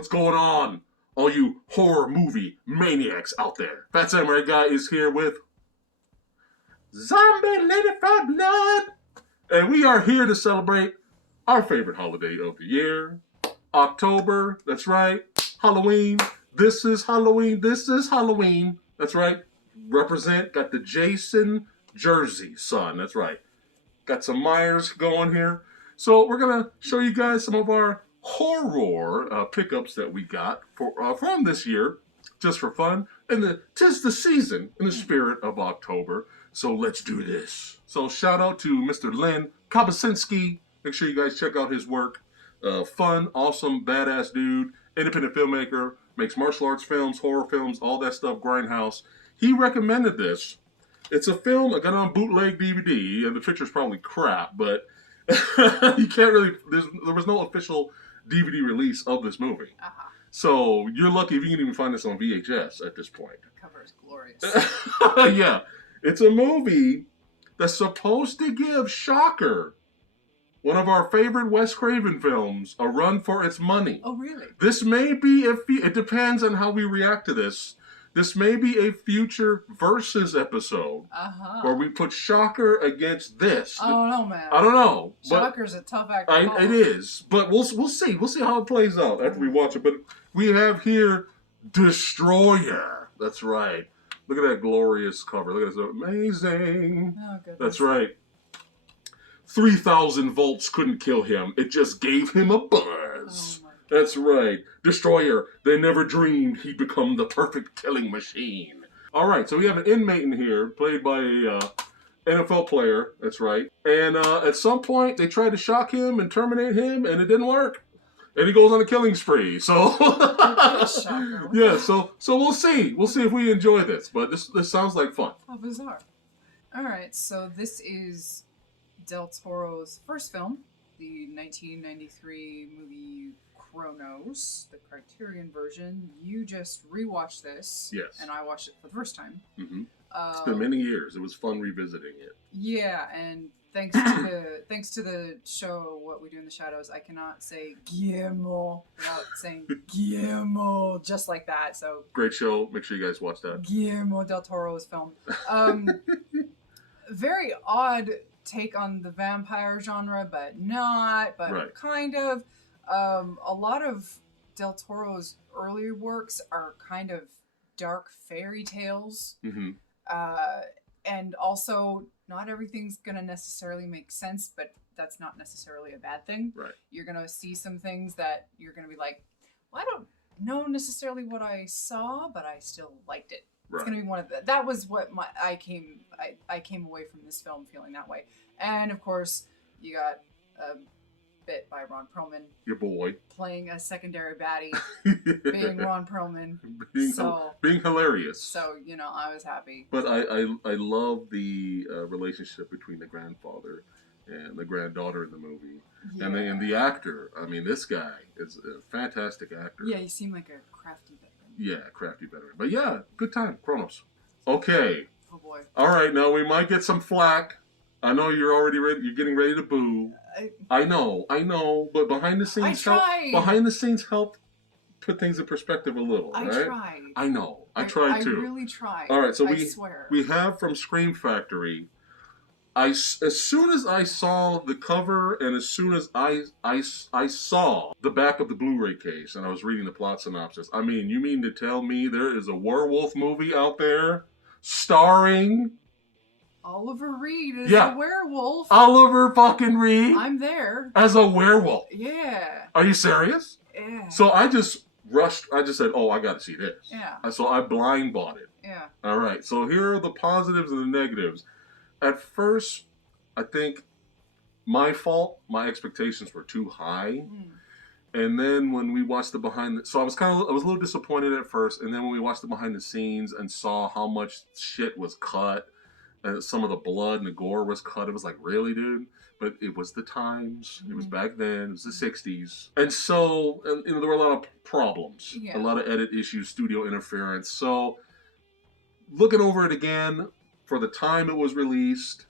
What's going on, all you horror movie maniacs out there? Phat Samurai Guy is here with Zombie Lady Phatblood, and we are here to celebrate our favorite holiday of the year, October. That's right, Halloween. This is Halloween. This is Halloween. That's right. Represent. Got the Jason jersey, son. That's right. Got some Myers going here. So we're gonna show you guys some of our horror pickups that we got from this year, just for fun. And 'tis the season in the spirit of October. So let's do this. So shout out to Mr. Len Kabasinski. Make sure you guys check out his work. Fun, awesome, badass dude, independent filmmaker, makes martial arts films, horror films, all that stuff, Grindhouse. He recommended this. It's a film I got on bootleg DVD, and the picture's probably crap, but you can't really, there was no official DVD release of this movie. So you're lucky if you can even find this on VHS at this point. The cover is glorious. Yeah. It's a movie that's supposed to give Shocker, one of our favorite Wes Craven films, a run for its money. Oh, really? This may be, it depends on how we react to this. This may be a future Versus episode where we put Shocker against this. I don't know, man. I don't know. Shocker's a tough actor. It is, but we'll see. We'll see how it plays out after we watch it. But we have here Destroyer. That's right. Look at that glorious cover. Look at this. Amazing. Oh, goodness. That's right. 3,000 volts couldn't kill him. It just gave him a buzz. Oh, my. That's right. Destroyer. They never dreamed he'd become the perfect killing machine. All right, so we have an inmate in here, played by a NFL player. That's right. And at some point, they tried to shock him and terminate him, and it didn't work. And he goes on a killing spree. So, yeah. So we'll see. We'll see if we enjoy this. But this sounds like fun. How bizarre. All right, so this is Del Toro's first film, the 1993 movie Chronos, the Criterion version. You just rewatched this. Yes. And I watched it for the first time. Mm-hmm. It's been many years. It was fun revisiting it. Yeah, and thanks to the show What We Do in the Shadows, I cannot say Guillermo without saying Guillermo just like that. So great show. Make sure you guys watch that. Guillermo del Toro's film. Very odd take on the vampire genre, but not, but right. Kind of. A lot of Del Toro's earlier works are kind of dark fairy tales. Mm-hmm. And also, not everything's going to necessarily make sense, but that's not necessarily a bad thing. Right. You're going to see some things that you're going to be like, well, I don't know necessarily what I saw, but I still liked it. Right. It's going to be one of the... That was what I came away from this film feeling that way. And, of course, you got a bit by Ron Perlman. Your boy. Playing a secondary baddie. Being Ron Perlman. Being hilarious. So, you know, I was happy. But I love the relationship between the grandfather and the granddaughter in the movie. Yeah. And the actor. I mean, this guy is a fantastic actor. Yeah, he seemed like a crafty veteran. Yeah, crafty veteran. But yeah, good time. Chronos. Okay. Oh, boy. All right, now we might get some flack. I know you're already ready. You're getting ready to boo. I know. But behind the scenes, help put things in perspective a little. I right? tried. I know. I tried too. I really tried. All right, so I swear. we have from Scream Factory. As soon as I saw the cover, and as soon as I saw the back of the Blu-ray case, and I was reading the plot synopsis. I mean, you mean to tell me there is a werewolf movie out there starring Oliver Reed as a werewolf. Oliver fucking Reed. I'm there. As a werewolf. Yeah. Are you serious? Yeah. So I just rushed. I just said, oh, I got to see this. Yeah. So I blind bought it. Yeah. All right. So here are the positives and the negatives. At first, I think my fault. My expectations were too high. And then when we watched so I was a little disappointed at first. And then when we watched the behind the scenes and saw how much shit was cut, some of the blood and the gore was cut. It was like, really, dude? But it was the times. It was back then. It was the 60s. And so, there were a lot of problems. Yeah. A lot of edit issues, studio interference. So, looking over it again, for the time it was released,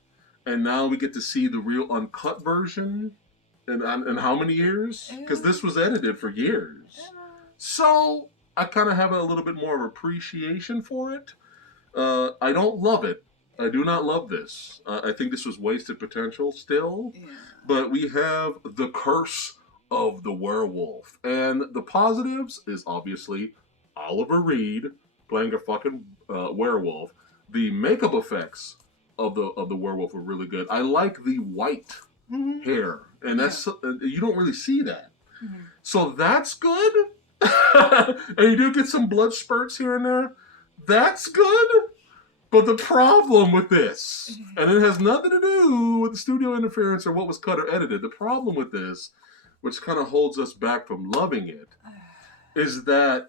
and now we get to see the real uncut version. And how many years? Because this was edited for years. So I kind of have a little bit more of appreciation for it. I don't love it. I do not love this. I think this was wasted potential still. Yeah. But we have The Curse of the Werewolf. And the positives is obviously Oliver Reed playing a fucking werewolf. The makeup effects of the werewolf were really good. I like the white hair. And that's you don't really see that. Mm-hmm. So that's good. And you do get some blood spurts here and there. That's good. But the problem with this, and it has nothing to do with the studio interference or what was cut or edited, the problem with this, which kind of holds us back from loving it, is that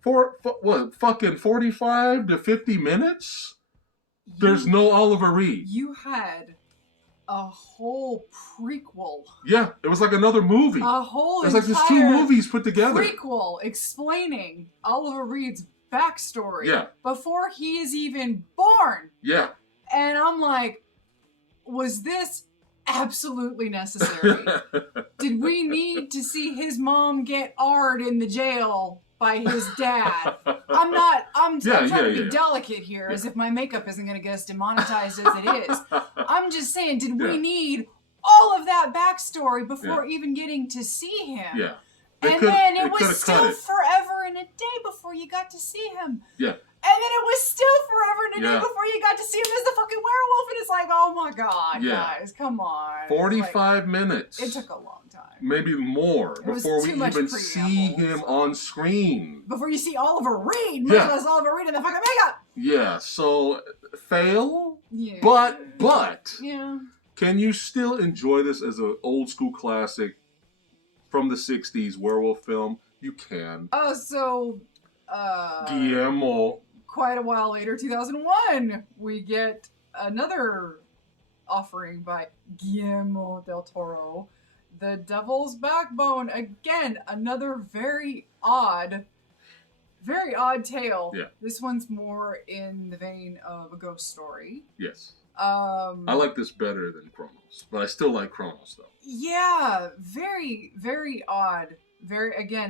for what, fucking 45 to 50 minutes, there's no Oliver Reed. You had a whole prequel. Yeah, it was like another movie. A whole It's like there's two movies put together. Prequel explaining Oliver Reed's backstory before he is even born. Yeah. And I'm like, was this absolutely necessary? Did we need to see his mom get R'd in the jail by his dad? I'm trying to be delicate here, as if my makeup isn't going to get us demonetized as it is. I'm just saying, did we need all of that backstory before even getting to see him? Yeah. Then it was still forever and a day before you got to see him. Yeah. And then it was still forever and a day before you got to see him as the fucking werewolf. And it's like, oh my God, guys, come on. 45 minutes. It took a long time. Maybe more before we even see him on screen. Before you see Oliver Reed, much less Oliver Reed in the fucking makeup. Yeah, so fail. Yeah. But can you still enjoy this as an old school classic from the 60s werewolf film? You can. Guillermo. Quite a while later, 2001, we get another offering by Guillermo del Toro, The Devil's Backbone. Again, another very odd tale. Yeah. This one's more in the vein of a ghost story. Yes. I like this better than Chronos, but I still like Chronos though. Yeah, very, very odd. A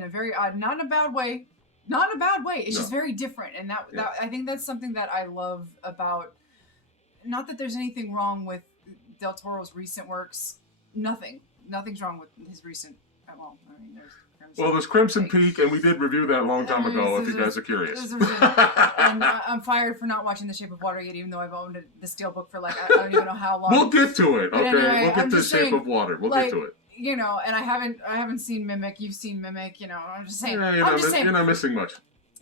very odd, not in a bad way. Not in a bad way. It's just very different. And that I think that's something that I love about, not that there's anything wrong with Del Toro's recent works. Nothing's wrong with his recent, there's Crimson Peak, and we did review that a long time ago, if you guys are curious. And I'm fired for not watching The Shape of Water yet, even though I've owned the steelbook for I don't even know how long. We'll get to it, okay? Anyway, we'll get to The Shape of Water. We'll get to it. And I haven't seen Mimic. You've seen Mimic. I'm just saying. You're not missing much.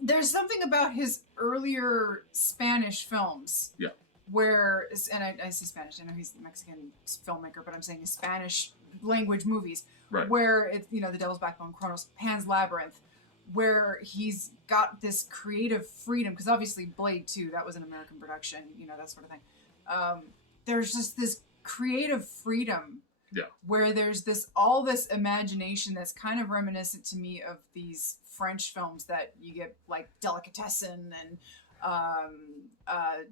There's something about his earlier Spanish films. Yeah. Where, and I say Spanish. I know he's a Mexican filmmaker, but I'm saying his Spanish language movies. Right. Where it's The Devil's Backbone, Chronos, Pan's Labyrinth, where he's got this creative freedom, because obviously Blade 2, that was an American production, that sort of thing. There's just this creative freedom. Yeah. Where there's all this imagination that's kind of reminiscent to me of these French films that you get, like Delicatessen and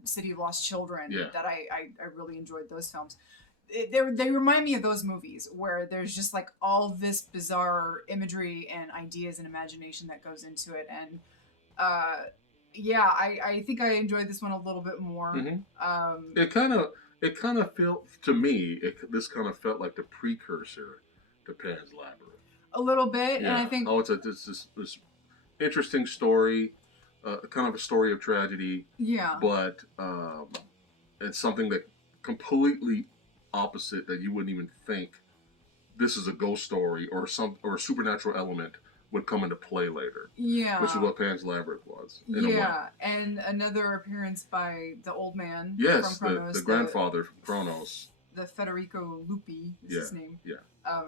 City of Lost Children. Yeah. That I really enjoyed those films. They remind me of those movies where there's just like all this bizarre imagery and ideas and imagination that goes into it. And I think I enjoyed this one a little bit more. Mm-hmm. It kind of felt, to me, this kind of felt like the precursor to Pan's Labyrinth. A little bit, and I think... it's this interesting story, kind of a story of tragedy. Yeah. But it's something that completely opposite, that you wouldn't even think this is a ghost story or a supernatural element would come into play later. Yeah. Which is what Pan's Labyrinth was. Yeah, and another appearance by the old man from Chronos. The grandfather from Chronos. The Federico Lupi is his name. Yeah.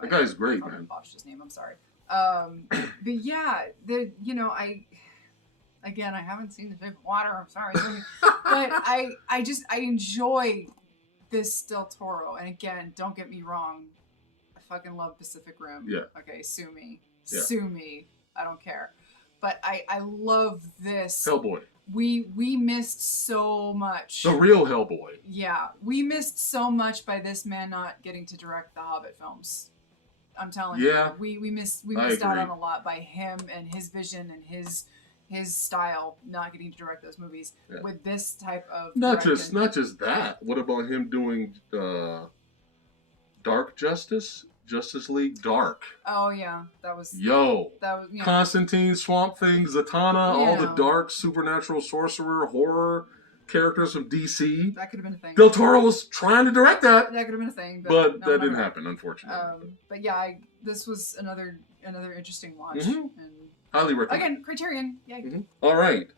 That guy's great, man. I botched his name, I'm sorry. But yeah, I haven't seen The Shape of Water, I'm sorry. But I enjoy this Del Toro. And again, don't get me wrong, I fucking love Pacific Rim. Yeah. Okay, sue me. Yeah. Sue me. I don't care. But I love this. Hellboy. We missed so much. The real Hellboy. Yeah. We missed so much by this man not getting to direct the Hobbit films. I'm telling Yeah, you, we missed out on a lot by him and his vision and his style not getting to direct those movies with this type of not just that. What about him doing Dark Justice League Dark? Oh yeah, that was Constantine, Swamp Thing, Zatanna, all the dark supernatural sorcerer horror characters of DC. That could have been a thing. Del Toro was trying to direct that. That could have been a thing, but that didn't happen, unfortunately. But yeah, this was another interesting watch. Mm-hmm. And highly recommend. Again, Criterion. Yeah. Mm-hmm. All right.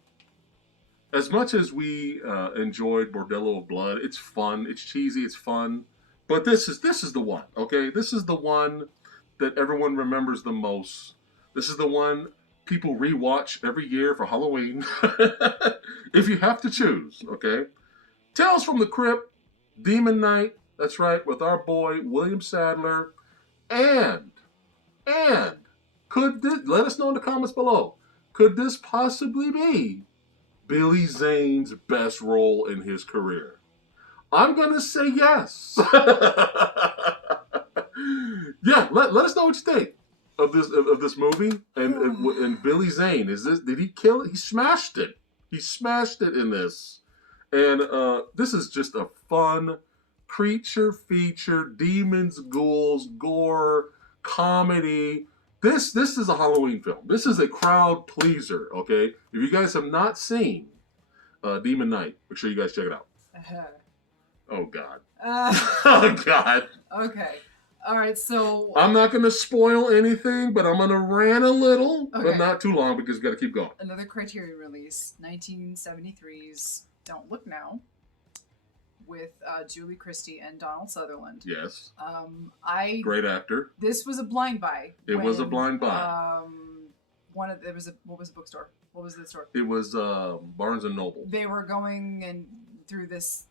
As much as we enjoyed Bordello of Blood, it's fun, it's cheesy, it's fun. But this is the one, okay? This is the one that everyone remembers the most. This is the one people rewatch every year for Halloween. If you have to choose, okay? Tales from the Crypt, Demon Knight, that's right, with our boy William Sadler. And could this, let us know in the comments below, could this possibly be Billy Zane's best role in his career? I'm going to say yes. Yeah, let us know what you think of this movie and Billy Zane. Did he kill it? He smashed it. He smashed it in this. And this is just a fun creature feature, demons, ghouls, gore, comedy. This is a Halloween film. This is a crowd pleaser, okay? If you guys have not seen Demon Knight, make sure you guys check it out. Oh, God. Oh, God. Okay. All right, so... I'm not going to spoil anything, but I'm going to rant a little, but not too long because we've got to keep going. Another Criterion release, 1973's Don't Look Now, with Julie Christie and Donald Sutherland. Yes. Great actor. This was a blind buy. It was a blind buy. What was the bookstore? What was the store? It was Barnes and Noble. They were going and through this,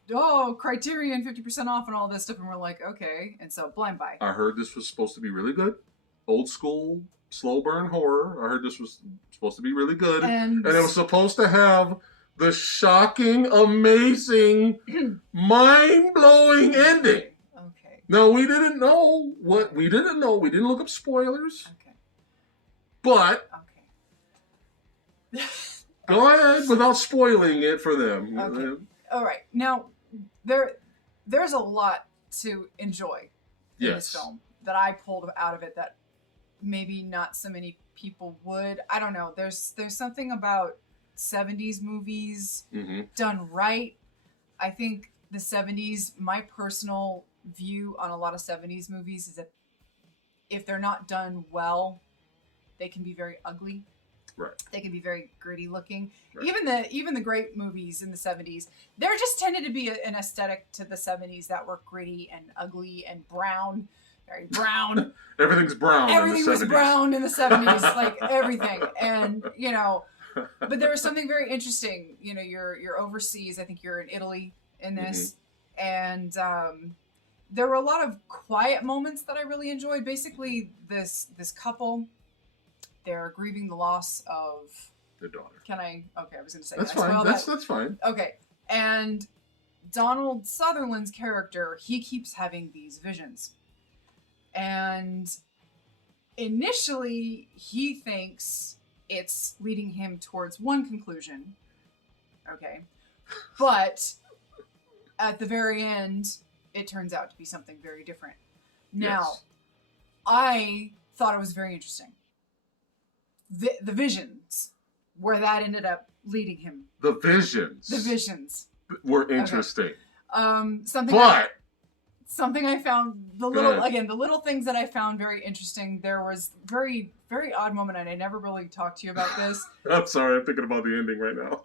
Criterion 50% off and all this stuff, and we're like, okay. And so blind buy. I heard this was supposed to be really good. Old school, slow burn horror. I heard this was supposed to be really good. And it was supposed to have the shocking, amazing, mind-blowing ending. Okay. Now, we didn't know what we didn't know. We didn't look up spoilers. Okay. But okay. Go ahead without spoiling it for them. Okay. All right. Now, there's a lot to enjoy in this film that I pulled out of it that maybe not so many people would. I don't know. There's something about 70s movies done right. I think the 70s, my personal view on a lot of 70s movies is that if they're not done well, they can be very ugly. Right. They can be very gritty looking. Right. Even the great movies in the 70s, there just tended to be an aesthetic to the 70s that were gritty and ugly and brown. Very brown. Everything's brown. Everything was brown in the 70s, like everything. And, but there was something very interesting. You're overseas. I think you're in Italy in this. And there were a lot of quiet moments that I really enjoyed. Basically, this couple, they're grieving the loss of their daughter. Okay, I was going to say that's fine. That's fine. Okay, and Donald Sutherland's character, he keeps having these visions, and initially he thinks it's leading him towards one conclusion. Okay, but at the very end, it turns out to be something very different. Now, I thought it was very interesting. The visions, where that ended up leading him. The visions were interesting. Okay. Something I found the little things that I found very interesting. There was very, very odd moment, and I never really talked to you about this. I'm sorry, I'm thinking about the ending right now.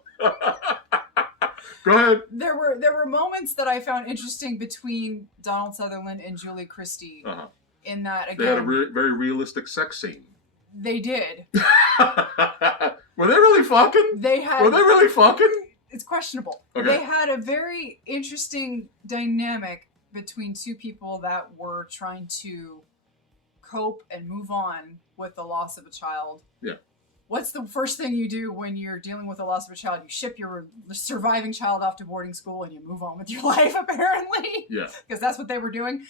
Go ahead. There were moments that I found interesting between Donald Sutherland and Julie Christie. In that, again, they had a very realistic sex scene. They did. Were they really fucking? Were they really fucking? It's questionable. Okay. They had a very interesting dynamic between two people that were trying to cope and move on with the loss of a child. Yeah. What's the first thing you do when you're dealing with the loss of a child? You ship your surviving child off to boarding school and you move on with your life, apparently. Yeah. Because that's what they were doing.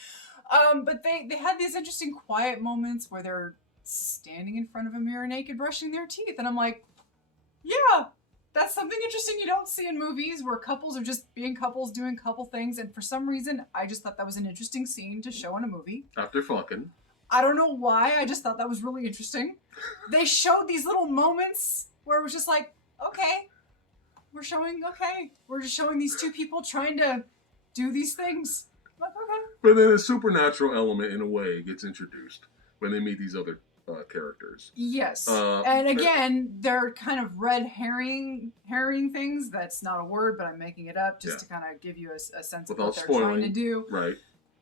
But they had these interesting quiet moments where they're standing in front of a mirror naked brushing their teeth, and I'm like, yeah, that's something interesting you don't see in movies where couples are just being couples doing couple things, and for some reason I just thought that was an interesting scene to show in a movie. After fucking. I don't know why, I just thought that was really interesting. They showed these little moments where it was just like, okay, we're just showing these two people trying to do these things. I'm like, okay. But then a supernatural element in a way gets introduced when they meet these other characters. Yes. And again, they're kind of red herring things. That's not a word, but I'm making it up just to kind of give you a sense of what they're trying to do. Right.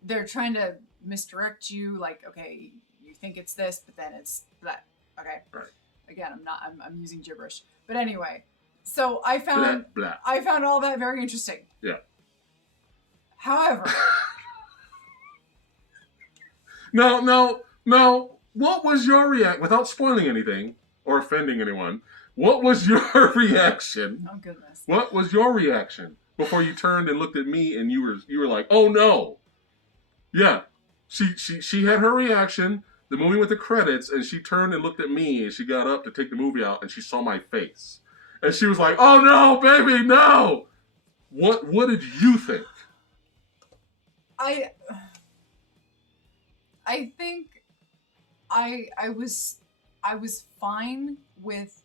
They're trying to misdirect you, like, okay, you think it's this, but then it's that. Okay. Right. Again, I'm using gibberish. But anyway, so I found I found all that very interesting. Yeah. However, No. What was your reaction, without spoiling anything or offending anyone? What was your reaction? oh goodness. What was your reaction before you turned and looked at me and you were like, oh no? Yeah, she had her reaction. The movie went to credits, and she turned and looked at me, and she got up to take the movie out, and she saw my face, and she was like, "Oh no, baby, no!" What did you think? I think I was fine with,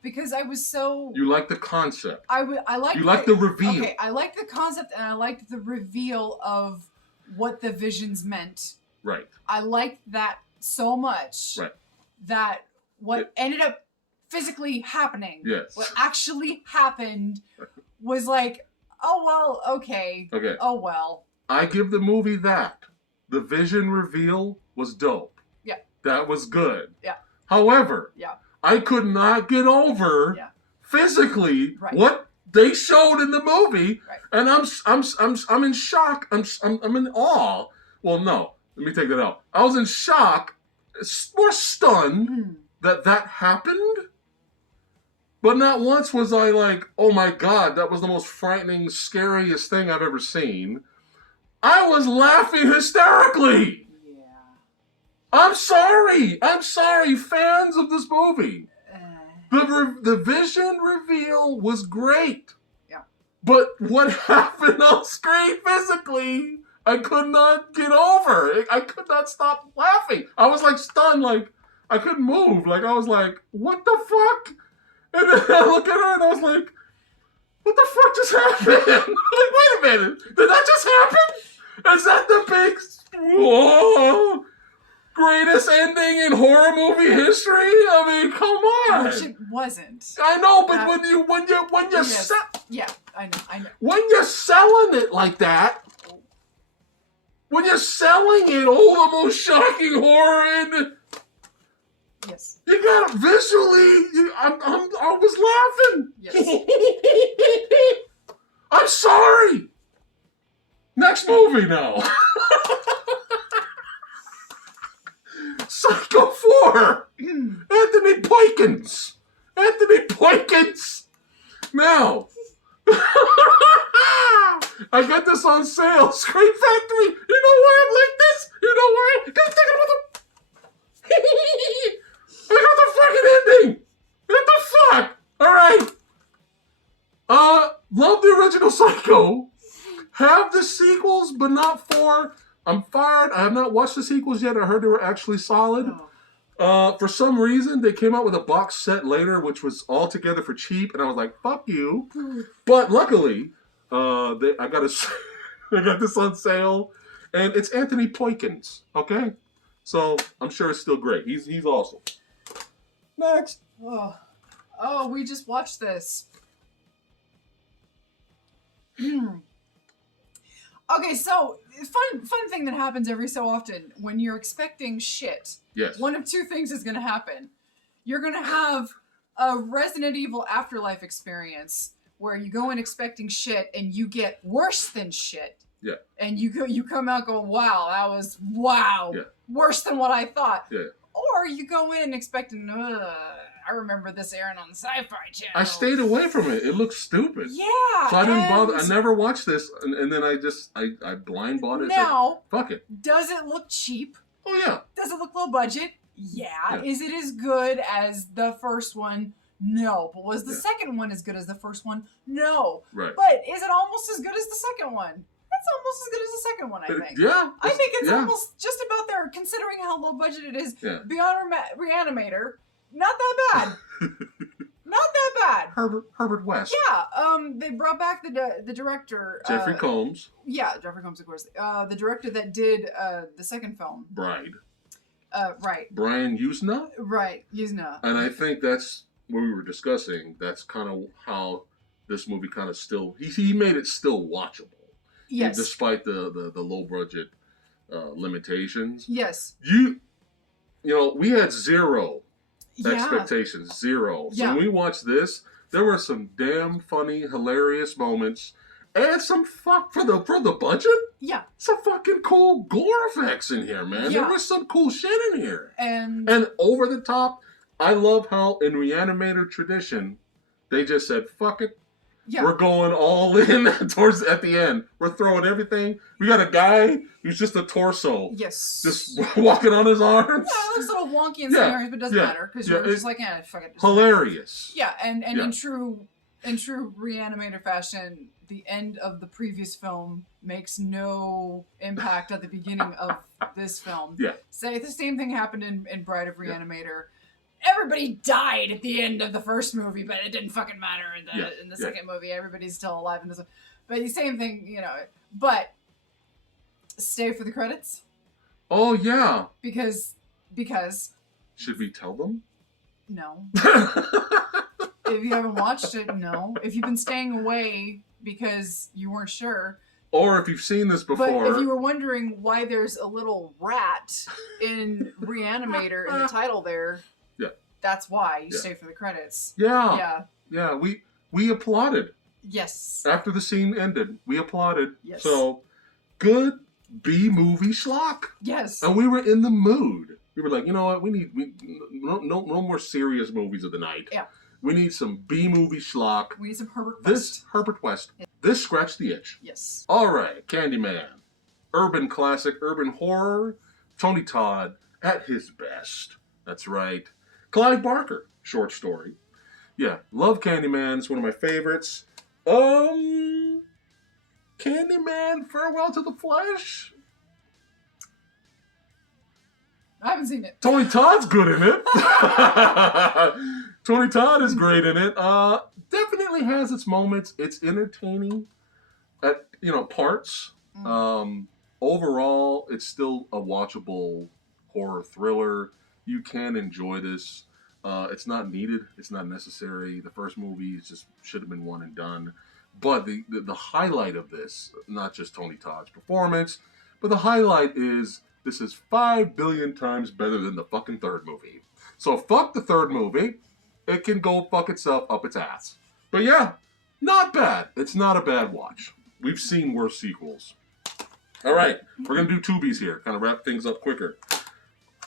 because I was so. You like the concept. I like. You like the reveal. Okay, I liked the concept, and I liked the reveal of what the visions meant. Right. I liked that so much. Right. That what ended up physically happening. Yes. What actually happened was like, oh well, okay. Okay. Oh well. I give the movie that. The vision reveal was dope. Yeah. That was good. Yeah. However, yeah. I could not get over physically what they showed in the movie, and I'm in shock. I'm in awe. Well, no, let me take that out. I was in shock, more stunned that happened. But not once was I like, oh my God, that was the most frightening, scariest thing I've ever seen. I was laughing hysterically. Yeah. I'm sorry, fans of this movie. The vision reveal was great. Yeah. But what happened on screen physically, I could not get over. I could not stop laughing. I was like stunned, like I couldn't move. Like I was like, what the fuck? And then I look at her and I was like, what the fuck just happened? Like, wait a minute. Did that just happen? Is that the big greatest ending in horror movie history? I mean, come on. Which it wasn't. I know, but when you yeah, I know. When you're selling it like that, when you're selling it, the most shocking horror in. Yes. You got it visually. I was laughing. Yes. I'm sorry. Next movie now. Psycho 4. Anthony Poikins. Now. I got this on sale. Screen Factory. You know why I'm like this? You know why? Because I'm thinking about the. I got the fucking ending. What the fuck? All right. Love the original Psycho. Have the sequels, but not 4. I'm fired. I have not watched the sequels yet. I heard they were actually solid. For some reason, they came out with a box set later, which was all together for cheap, and I was like, "Fuck you!" But luckily, I got this on sale, and it's Anthony Poikins. Okay, so I'm sure it's still great. He's awesome. Next. Oh, we just watched this. Okay, so fun thing that happens every so often when you're expecting shit. Yes. One of two things is going to happen. You're going to have a Resident Evil Afterlife experience where you go in expecting shit and you get worse than shit. Yeah. And you come out going, wow, that was yeah. worse than what I thought. Yeah. Or you go in expecting, I remember this airing on the Sci-Fi Channel. I stayed away from it. It looked stupid. Yeah. So I didn't bother. I never watched this, and then I blind bought it. Now, said, fuck it. Does it look cheap? Oh yeah. Does it look low budget? Yeah. Is it as good as the first one? No. But was the second one as good as the first one? No. Right. But is it almost as good as the second one? It's almost as good as the second one, I think. Yeah. I think it's almost just about there, considering how low budget it is. Yeah. Beyond Re-Animator, not that bad. Not that bad. Herbert West. Yeah. They brought back the director. Jeffrey Combs. Yeah, Jeffrey Combs, of course. The director that did the second film. Bride. Right. Brian Usna. Right. Usna. And I think that's what we were discussing. That's kind of how this movie kind of still he made it still watchable. Yes. Despite the low budget limitations. Yes. You know, we had zero expectations. Zero. So when we watched this, there were some damn funny, hilarious moments. And some for the budget? Yeah. Some fucking cool gore effects in here, man. Yeah. There was some cool shit in here. And over the top, I love how in Re-Animator tradition, they just said, fuck it. Yeah. We're going all in towards at the end. We're throwing everything. We got a guy who's just a torso. Yes. Just walking on his arms. Yeah, it looks a little wonky in some areas, but it doesn't matter because you're just like, fuck it. Hilarious. Yeah, and in true Re-Animator fashion, the end of the previous film makes no impact at the beginning of this film. Yeah. So the same thing happened in Bride of Re-Animator. Yeah. Everybody died at the end of the first movie, but it didn't fucking matter in the second movie. Everybody's still alive in this one. But the same thing, you know. But stay for the credits. Oh, yeah. Because... Should we tell them? No. If you haven't watched it, no. If you've been staying away because you weren't sure. Or if you've seen this before. But if you were wondering why there's a little rat in Re-Animator in the title there, that's why you stay for the credits. Yeah. We applauded. Yes. After the scene ended, we applauded. Yes. So, good B-movie schlock. Yes. And we were in the mood. We were like, you know what? No more serious movies of the night. Yeah. We need some B-movie schlock. We need some Herbert West. Herbert West. Yeah. This scratched the itch. Yes. All right, Candyman. Urban classic, urban horror. Tony Todd at his best. That's right. Clive Barker, short story. Yeah, love Candyman. It's one of my favorites. Candyman, Farewell to the Flesh. I haven't seen it. Tony Todd's good in it. Tony Todd is great in it. Definitely has its moments. It's entertaining at parts. Overall, it's still a watchable horror thriller. You can enjoy this. It's not needed. It's not necessary. The first movie just should have been one and done. But the highlight of this, not just Tony Todd's performance, but the highlight is this is 5 billion times better than the fucking third movie. So fuck the third movie. It can go fuck itself up its ass. But yeah, not bad. It's not a bad watch. We've seen worse sequels. All right, we're going to do tubies here. Kind of wrap things up quicker.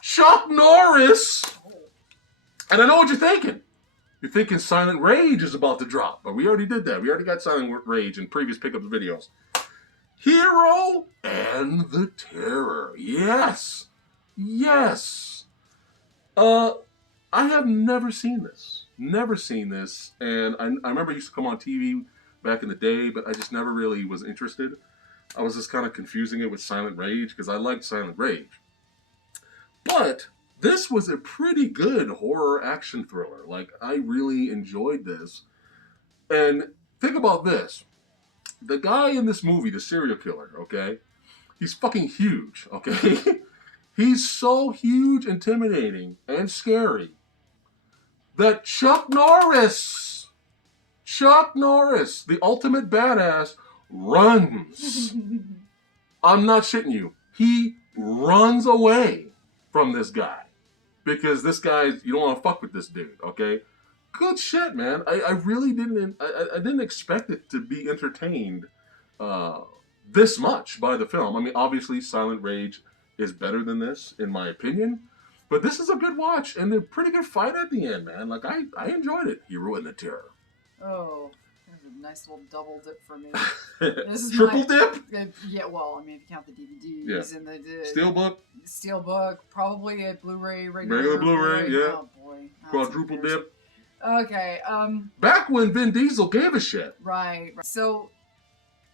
Chuck Norris! And I know what you're thinking. You're thinking Silent Rage is about to drop. But we already did that. We already got Silent Rage in previous pickups videos. Hero and the Terror. Yes. Yes. I have never seen this. Never seen this. And I remember it used to come on TV back in the day, but I just never really was interested. I was just kind of confusing it with Silent Rage because I liked Silent Rage. But this was a pretty good horror action thriller. Like, I really enjoyed this. And think about this. The guy in this movie, the serial killer, okay? He's fucking huge, okay? He's so huge, intimidating, and scary that Chuck Norris, the ultimate badass, runs. I'm not shitting you. He runs away from this guy. Because this guy, you don't want to fuck with this dude, okay? Good shit, man. I really didn't, I didn't expect it to be entertained this much by the film. I mean, obviously, Silent Rage is better than this, in my opinion. But this is a good watch, and a pretty good fight at the end, man. Like, I enjoyed it. Hero in the Terror. Oh, there's a nice little double dip for me. This is Triple dip? Yeah, well, I mean, if you count the DVDs and the Steelbook? Steelbook, probably a Blu-ray, regular Blu-ray, yeah. Oh, boy. Quadruple dip. Okay, Back when Vin Diesel gave a shit. Right. So,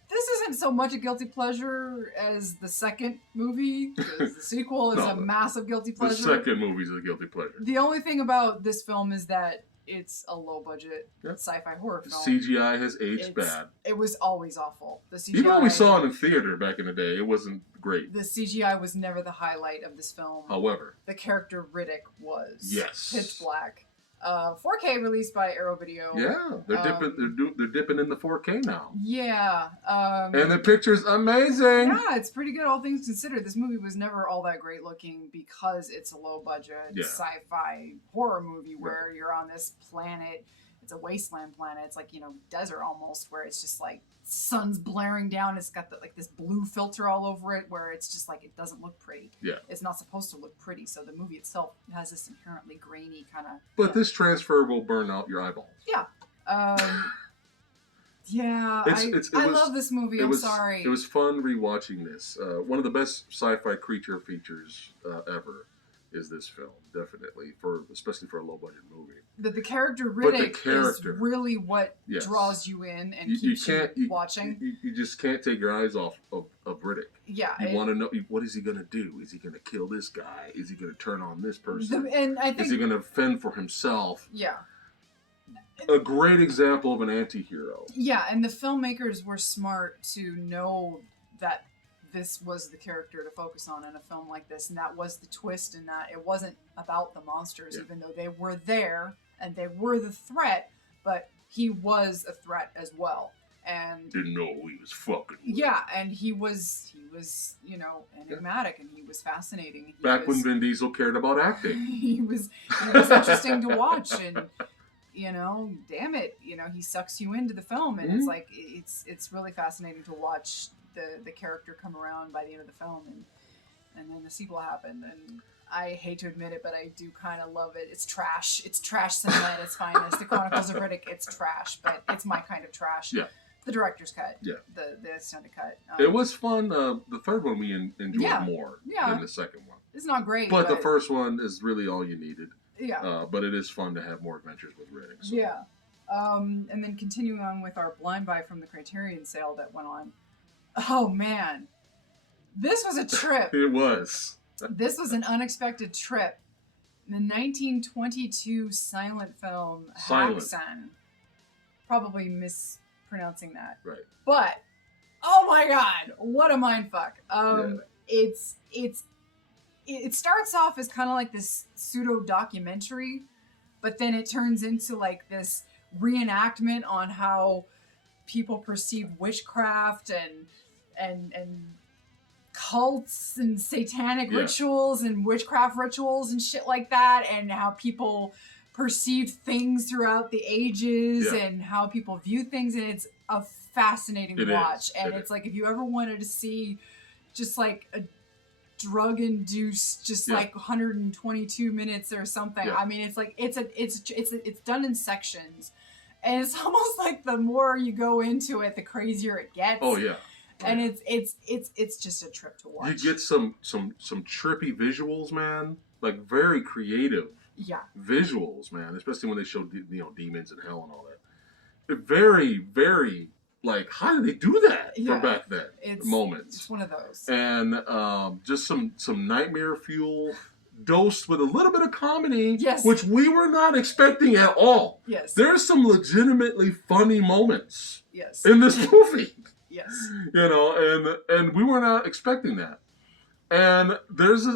this isn't so much a guilty pleasure as the second movie, because the sequel is a massive guilty pleasure. The second movie is a guilty pleasure. The only thing about this film is that it's a low-budget sci-fi horror film. CGI has aged bad. It was always awful. The CGI, even when we saw it in theater back in the day, it wasn't great. The CGI was never the highlight of this film. However, the character Riddick was. Yes. Pitch black. 4K released by Arrow Video. Yeah, they're dipping in the 4K now. Yeah. And the picture's amazing. Yeah, it's pretty good, all things considered. This movie was never all that great looking because it's a low budget sci-fi horror movie where you're on this planet. It's a wasteland planet. It's like, desert almost, where it's just like sun's blaring down. It's got this blue filter all over it where it's just like it doesn't look pretty. Yeah. It's not supposed to look pretty. So the movie itself has this inherently grainy kind of. But this transfer will burn out your eyeballs. Yeah. Yeah. I love this movie. I'm sorry. It was fun rewatching this. One of the best sci-fi creature features ever is this film, definitely, especially for a low-budget movie. The character Riddick is really what draws you in and keeps you watching. You just can't take your eyes off of Riddick. Yeah. You want to know, what is he going to do? Is he going to kill this guy? Is he going to turn on this person? And I think, is he going to fend for himself? Yeah. A great example of an anti-hero. Yeah, and the filmmakers were smart to know that this was the character to focus on in a film like this, and that was the twist in that it wasn't about the monsters, even though they were there and they were the threat, but he was a threat as well. And didn't know who he was fucking with. Yeah, and he was enigmatic, and he was fascinating. Back when Vin Diesel cared about acting. he was interesting to watch, and damn it, he sucks you into the film, and it's like it's really fascinating to watch the character come around by the end of the film, and then the sequel happened, and I hate to admit it, but I do kind of love it. It's trash. It's trash cinema at its finest. The Chronicles of Riddick, it's trash, but it's my kind of trash. Yeah. The director's cut. Yeah. The extended cut. It was fun. The third one we enjoyed more than the second one. It's not great, but the first one is really all you needed. Yeah. But it is fun to have more adventures with Riddick. So. Yeah. And then continuing on with our blind buy from the Criterion sale that went on. Oh, man. This was a trip. It was. This was an unexpected trip. The 1922 silent film Haxan. Probably mispronouncing that. Right. But, oh my god, what a mindfuck. It starts off as kind of like this pseudo-documentary, but then it turns into like this reenactment on how people perceive witchcraft and cults and satanic rituals and witchcraft rituals and shit like that, and how people perceive things throughout the ages and how people view things, and it's a fascinating watch. And it's like, if you ever wanted to see just like a drug-induced, just like 122 minutes or something. I mean, it's like it's done in sections, and it's almost like the more you go into it, the crazier it gets. Oh yeah. And it's just a trip to watch. You get some trippy visuals, man. Like very creative. Yeah. Visuals, man. Especially when they show demons and hell and all that. Very, very. Like, how did they do that from back then? Moments. It's one of those. And just some nightmare fuel dosed with a little bit of comedy, which we were not expecting at all. Yes. There's some legitimately funny moments in this movie. Yes. And we were not expecting that. And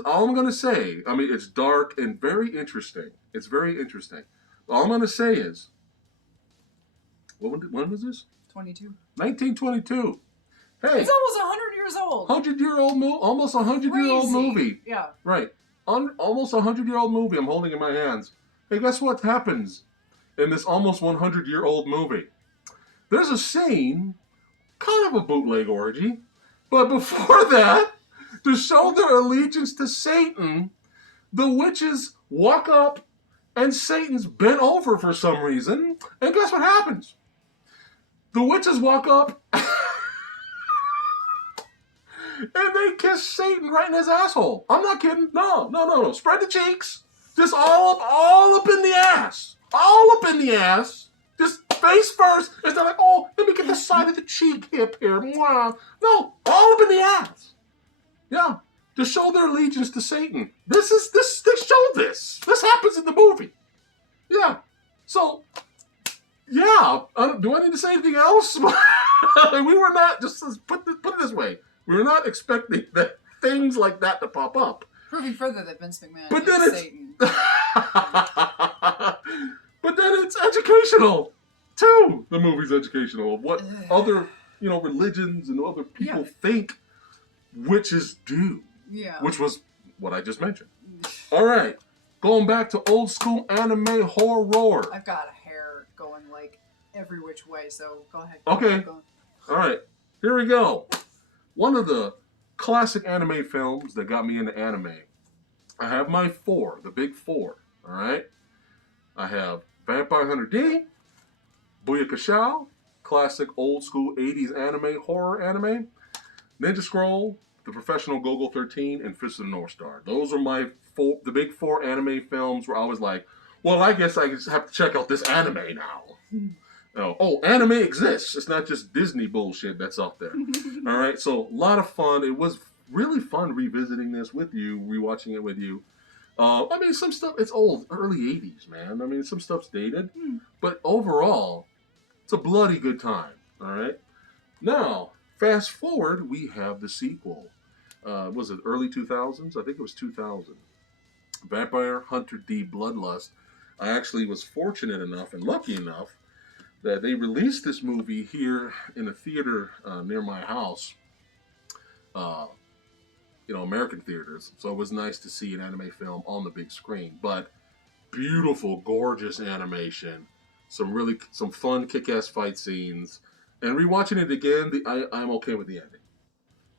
all I'm going to say, I mean, it's dark and very interesting. It's very interesting. All I'm going to say is, when was this? 1922. Hey, it's almost 100 years old. 100-year-old movie, almost 100-year-old movie. Yeah. Right. Almost 100-year-old movie I'm holding in my hands. Hey, guess what happens in this almost 100-year-old movie? There's a scene, kind of a bootleg orgy, but before that, to show their allegiance to Satan, the witches walk up and Satan's bent over for some reason. And guess what happens? The witches walk up and they kiss Satan right in his asshole. I'm not kidding. No. Spread the cheeks. Just all up in the ass. All up in the ass. Just face first. It's not like, oh, let me get the side of the cheek hip here. Mwah. No, all up in the ass. Yeah. To show their allegiance to Satan. They show this. This happens in the movie. Yeah. So, yeah. Do I need to say anything else? We were not, just put it this way. We were not expecting that things like that to pop up. Proving further that Vince McMahon But then is it's Satan. But then it's educational too. The movie's educational of what other, religions and other people think witches do. Yeah. Which was what I just mentioned. All right. Going back to old school anime horror. I've got a hair going like every which way, so go ahead. Okay. Go on. All right. Here we go. One of the classic anime films that got me into anime. I have my four, the big four. All right. I have Vampire Hunter D, Booyakasha, classic old school 80s anime, horror anime, Ninja Scroll, The Professional Gogol 13, and Fist of the North Star. Those are the big four anime films where I was like, well, I guess I just have to check out this anime now. Oh, anime exists. It's not just Disney bullshit that's out there. All right, so a lot of fun. It was really fun revisiting this with you, rewatching it with you. Some stuff, it's old, early 80s, man. Some stuff's dated. But overall, it's a bloody good time, all right? Now, fast forward, we have the sequel. Was it early 2000s? I think it was 2000. Vampire Hunter D Bloodlust. I actually was fortunate enough and lucky enough that they released this movie here in a theater near my house. American theaters. So it was nice to see an anime film on the big screen. But beautiful, gorgeous animation. Some fun, kick-ass fight scenes. And rewatching it again, I'm okay with the ending.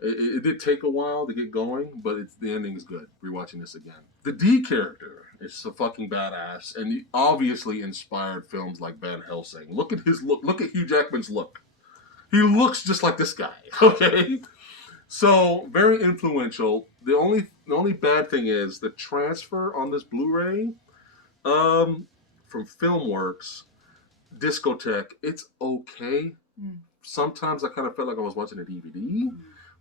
It did take a while to get going, but the ending is good. Rewatching this again. The D character is so fucking badass, and he obviously inspired films like Van Helsing. Look at his look. Look at Hugh Jackman's look. He looks just like this guy. Okay, so very influential. The only bad thing is the transfer on this Blu-ray from FilmWorks, Discotheque. It's okay. Sometimes I kind of felt like I was watching a DVD.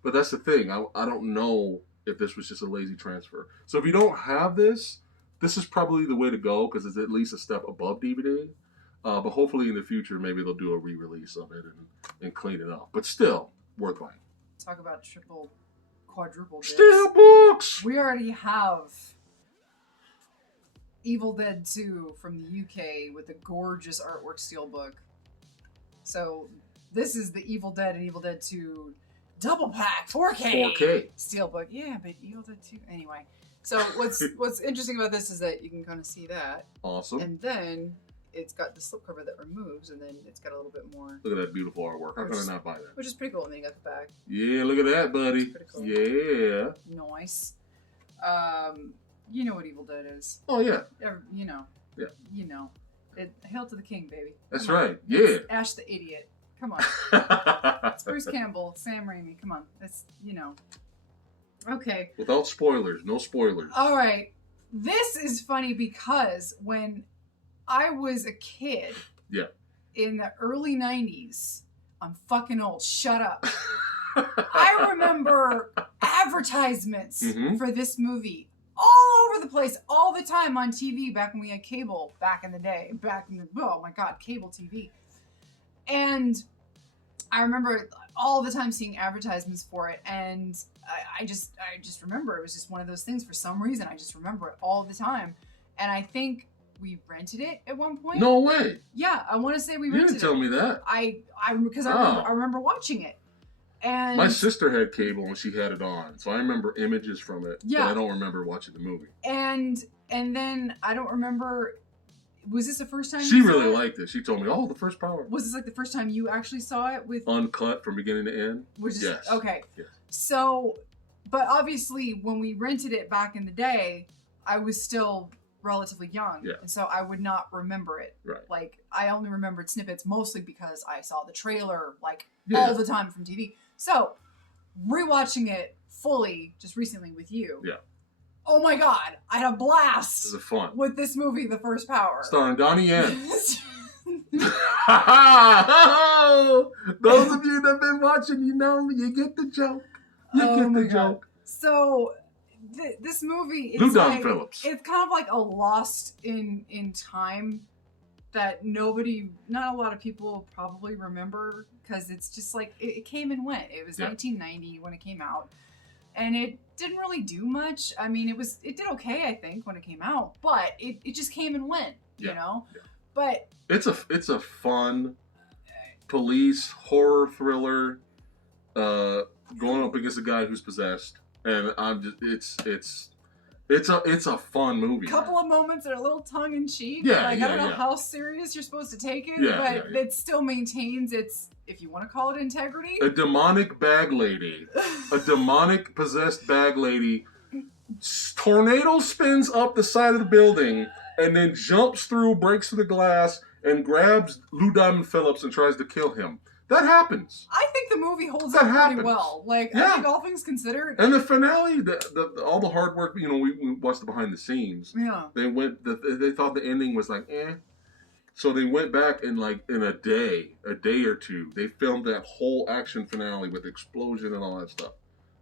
But that's the thing. I don't know if this was just a lazy transfer. So if you don't have this is probably the way to go because it's at least a step above DVD. But hopefully in the future, maybe they'll do a re-release of it and clean it up. But still, worth buying. Talk about triple, quadruple discs. Steelbooks! We already have Evil Dead 2 from the UK with a gorgeous artwork steelbook. So this is the Evil Dead and Evil Dead 2 double pack 4K steelbook. Yeah, but Evil Dead 2 anyway. So what's interesting about this is that you can kind of see that. Awesome. And then it's got the slipcover that removes, and then it's got a little bit more. Look at that beautiful artwork. How can I not buy that? Which is pretty cool. And then you got the back. Yeah, look at that, buddy. Pretty cool. Yeah. Nice. You know what Evil Dead is. Oh yeah. You know. Yeah. You know. Hail to the King, baby. That's right. Yeah. It's Ash the Idiot. Come on. It's Bruce Campbell, Sam Raimi. Come on. That's, Okay. Without spoilers. No spoilers. All right. This is funny because when I was a kid in the early 90s, I'm fucking old. Shut up. I remember advertisements for this movie all over the place, all the time on TV back when we had cable back in the day. Oh my God, cable TV. And I remember all the time seeing advertisements for it, and I just remember it was just one of those things. For some reason, I just remember it all the time. And I think we rented it at one point. No way. Yeah, I want to say we rented it. You didn't tell me that. I remember watching it. And my sister had cable and she had it on, so I remember images from it. Yeah. But I don't remember watching the movie. And then I don't remember. Was this the first time she really liked it? She told me, "Oh, the first power." Was this like the first time you actually saw it with uncut from beginning to end? Yes. Okay. Yes. So, but obviously, when we rented it back in the day, I was still relatively young, and so I would not remember it. Right. Like, I only remembered snippets mostly because I saw the trailer all the time from TV. So, rewatching it fully just recently with you. Yeah. Oh my God, I had a blast. This is fun with this movie, The First Power, starring Donnie Yen. Those of you that've been watching, you get the joke. You get the joke. So, this movie, it's Phillips. It's kind of like a lost in time that not a lot of people probably remember, because it's just like it came and went. It was 1990 when it came out, and it didn't really do much. I mean, it did okay, I think, when it came out, but it just came and went, you know. Yeah. But it's a fun police horror thriller going up against a guy who's possessed, and it's a fun movie. Couple of moments that are a little tongue in cheek. I don't know how serious you're supposed to take it, but it still maintains its, if you want to call it, integrity. A demonic bag lady, a demonic possessed bag lady, tornado spins up the side of the building and then jumps through, breaks through the glass, and grabs Lou Diamond Phillips and tries to kill him. That happens. I think the movie holds up pretty well. I think all things considered. And the finale, all the hard work, we watched the behind the scenes. Yeah. They thought the ending was like, eh. So they went back and in a day or two, they filmed that whole action finale with explosion and all that stuff.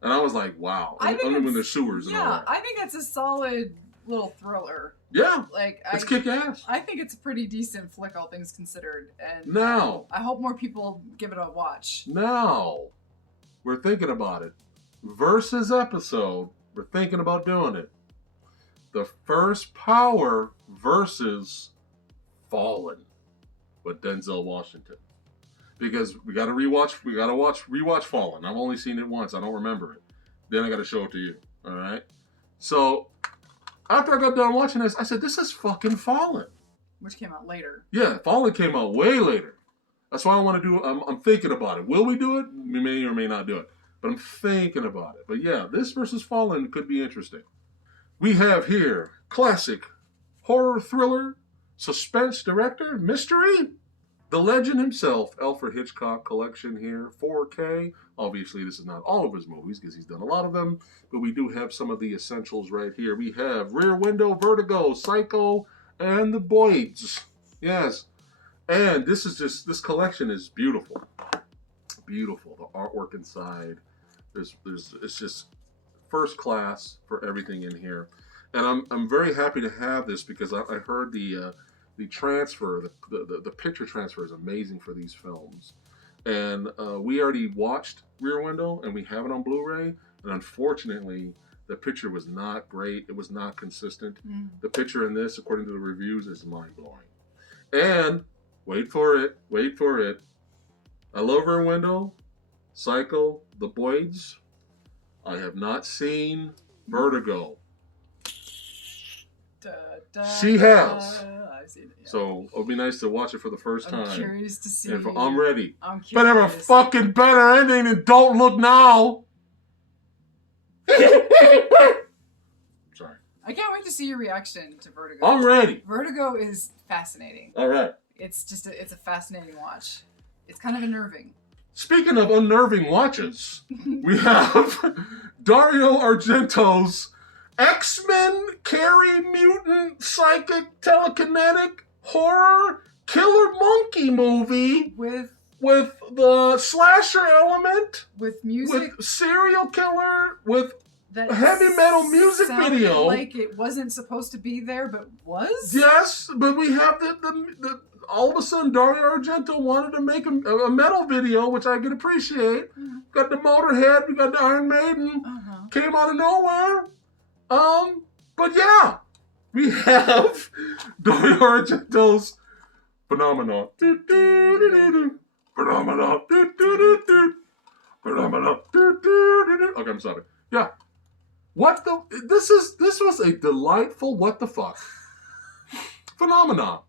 And I was like, wow. Only when there's sewers and all that. I think it's a solid little thriller. Yeah. It's kick ass. I think it's a pretty decent flick, all things considered. And now, I hope more people give it a watch. Now, we're thinking about it. Versus episode, we're thinking about doing it. The First Power versus Fallen with Denzel Washington. Because we gotta rewatch Fallen. I've only seen it once. I don't remember it. Then I gotta show it to you. Alright? So, after I got done watching this, I said, this is fucking Fallen. Which came out later. Yeah, Fallen came out way later. That's why I want to do it. I'm thinking about it. Will we do it? We may or may not do it. But I'm thinking about it. But yeah, this versus Fallen could be interesting. We have here classic horror thriller, suspense director, mystery. The legend himself, Alfred Hitchcock collection here, 4K. Obviously, this is not all of his movies because he's done a lot of them, but we do have some of the essentials right here. We have Rear Window, Vertigo, Psycho, and The Boyds. Yes. And this collection is beautiful. Beautiful. The artwork inside. It's just first class for everything in here. And I'm very happy to have this because I heard the transfer, the picture transfer is amazing for these films. And we already watched Rear Window, and we have it on Blu-ray. And unfortunately, the picture was not great. It was not consistent. The picture in this, according to the reviews, is mind-blowing. And, wait for it. I love Rear Window, Psycho, The Boyds. I have not seen Vertigo. She has. I've seen it, yeah. So it'll be nice to watch it for the first time. I'm curious to see. I'm ready. I'm curious. But have a fucking better ending than Don't Look Now. Sorry. I can't wait to see your reaction to Vertigo. I'm ready. Vertigo is fascinating. All right. It's a fascinating watch. It's kind of unnerving. Speaking of unnerving watches, we have Dario Argento's X-Men, Carrie, Mutant, Psychic, Telekinetic, Horror, Killer Monkey movie with the slasher element, with music, with serial killer, with a heavy metal music video. Like it wasn't supposed to be there, but was? Yes, but we have the all of a sudden Dario Argento wanted to make a metal video, which I can appreciate. Got the Motorhead, we got the Iron Maiden, came out of nowhere. But yeah, we have Dario Argento's Phenomena. Phenomena. Phenomena. Okay, I'm sorry. Yeah. This was a delightful what the fuck. Phenomena.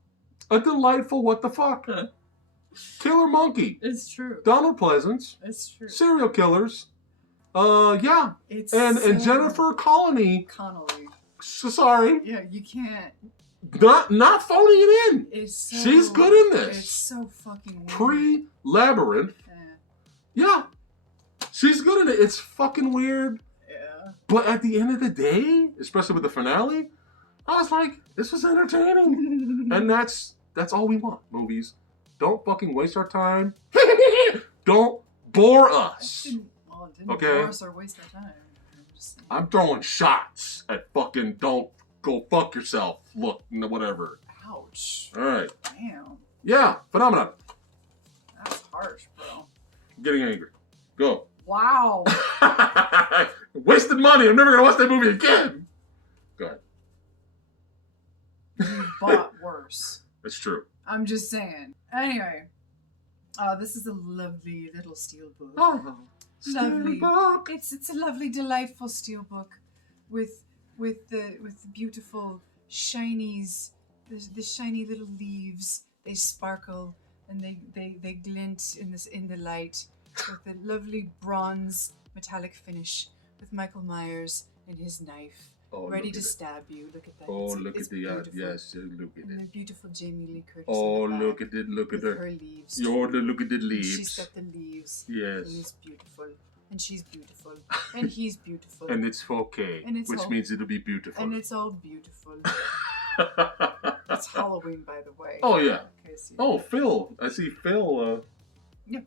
A delightful what the fuck. Killer Monkey. It's true. Donald Pleasance. It's true. Serial killers. Yeah. And Jennifer Connelly. So sorry. Yeah, you can't. Not phoning it in. It's so, She's good in this. It's so fucking weird. Pre-Labyrinth. Yeah. She's good in it. It's fucking weird. Yeah. But at the end of the day, especially with the finale, I was like, this was entertaining. And that's all we want, movies. Don't fucking waste our time. Don't bore us. Didn't okay? bore us or waste our time. I'm throwing shots at fucking don't go fuck yourself. Look, whatever. Ouch. All right. Damn. Yeah, phenomenon. That's harsh, bro. I'm getting angry. Go. Wow. Wasted money. I'm never going to watch that movie again. Go ahead. You bought worse. That's true. I'm just saying. Anyway. This is a lovely little steelbook. Oh, Lovely. steelbook. It's a lovely, delightful steelbook with the beautiful shinies, the shiny little leaves. They sparkle and they glint in the light with the lovely bronze metallic finish with Michael Myers and his knife ready to stab you. Look at that. Oh, it's, look it's at the beautiful. yes, look at And the it. beautiful Jamie Lee Curtis. Oh, in the look back at it. Look at with her. her leaves. Look at the And leaves. she's got the leaves. Yes. And it's beautiful. And she's beautiful. And he's beautiful. And it's 4K, And it's which all- means it'll be beautiful. And it's all beautiful. It's Halloween, by the way. Oh, yeah. Okay, so Oh, Phil. I see Phil. Yeah.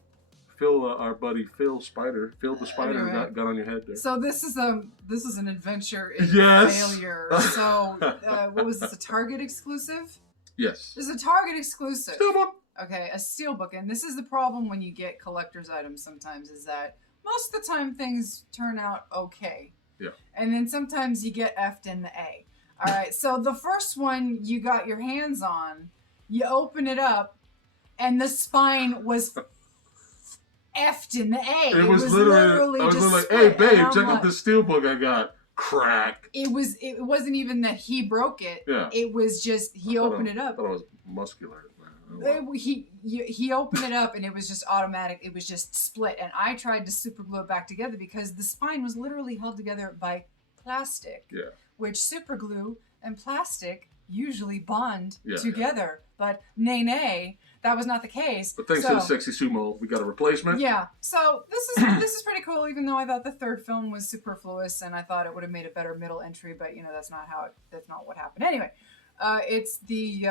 Phil, our buddy Phil Spider. Phil the Spider Anyway. got on your head there. So this is an adventure in Yes. failure. So what was this? A Target exclusive? Yes. This is a Target exclusive. Steelbook. Okay, a steelbook, and this is the problem when you get collector's items. Sometimes is that most of the time things turn out okay. Yeah. And then sometimes you get F'd in the A. All right. So the first one you got your hands on, you open it up, and the spine was F'd in the A. It was literally I was just like, hey, split. babe, And I'm check out like- this steelbook I got. Crack. It wasn't even that he broke it. Yeah. It was just he opened it I up. thought it was muscular. Man. He opened it up and it was just automatic. It was just split, and I tried to super glue it back together because the spine was literally held together by plastic. Yeah. Which super glue and plastic usually bond Yeah, together, but nay, that was not the case. But thanks to the sexy sumo, we got a replacement. Yeah. So this is pretty cool. Even though I thought the third film was superfluous, and I thought it would have made a better middle entry, but that's not what happened. Anyway, it's the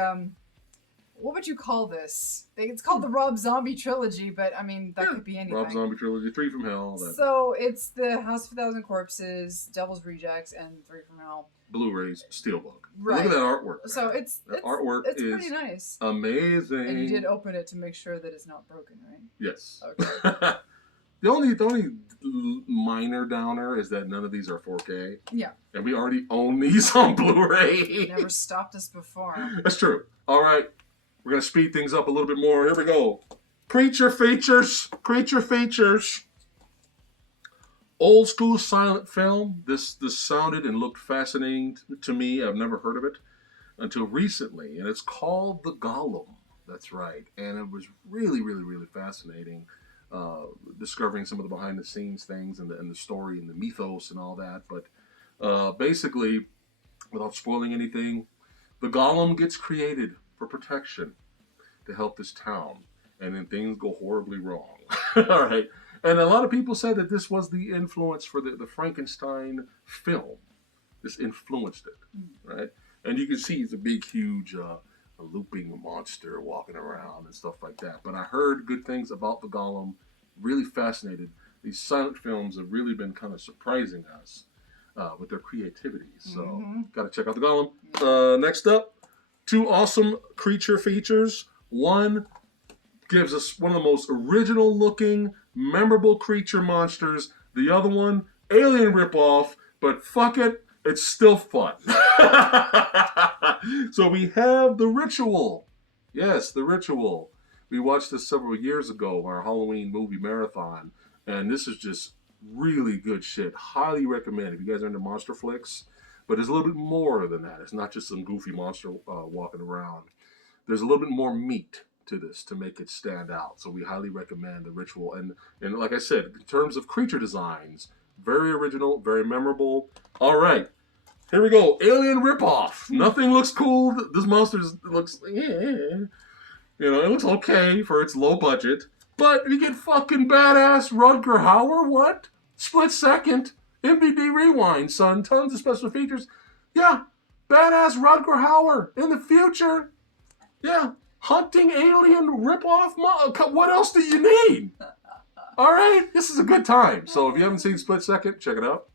what would you call this? It's called the Rob Zombie trilogy, but I mean that could be anything. Rob Zombie trilogy, 3 from Hell. So it's the House of a Thousand Corpses, Devil's Rejects, and 3 from Hell. Blue's steelbook. Right. Look at that artwork. So it's artwork it's is pretty nice. amazing. And you did open it to make sure that it's not broken, right? Yes. Okay. The only minor downer is that none of these are 4K. Yeah. And we already own these on Blu-ray. Never stopped us before. That's true. All right. We're going to speed things up a little bit more. Here we go. Creature features. Creature features. Old school silent film. This sounded and looked fascinating to me. I've never heard of it until recently. And it's called The Golem. That's right. And it was really, really, really fascinating. Discovering some of the behind the scenes things and the story and the mythos and all that. But basically, without spoiling anything, the Golem gets created for protection to help this town. And then things go horribly wrong. All right. And a lot of people said that this was the influence for the Frankenstein film. This influenced it, right? And you can see it's a big, huge looping monster walking around and stuff like that. But I heard good things about the Golem. Really fascinated. These silent films have really been kind of surprising us with their creativity. So got to check out the Golem. Next up, 2 awesome creature features. One gives us one of the most original looking, memorable creature monsters. The other one, alien ripoff, but fuck it, it's still fun. So we have The Ritual. Yes, The Ritual. We watched this several years ago, our Halloween movie marathon, and this is just really good shit. Highly recommend if you guys are into monster flicks. But it's a little bit more than that. It's not just some goofy monster walking around. There's a little bit more meat to this to make it stand out. So we highly recommend The Ritual. And like I said, in terms of creature designs, very original, very memorable. All right. Here we go. Alien ripoff. Nothing looks cool. This monster looks, it looks okay for its low budget. But you get fucking badass Rutger Hauer. What? Split second. MVD rewind, son. Tons of special features. Yeah. Badass Rutger Hauer in the future. Yeah. Hunting alien ripoff. What else do you need? All right. This is a good time. So if you haven't seen Split Second, check it out.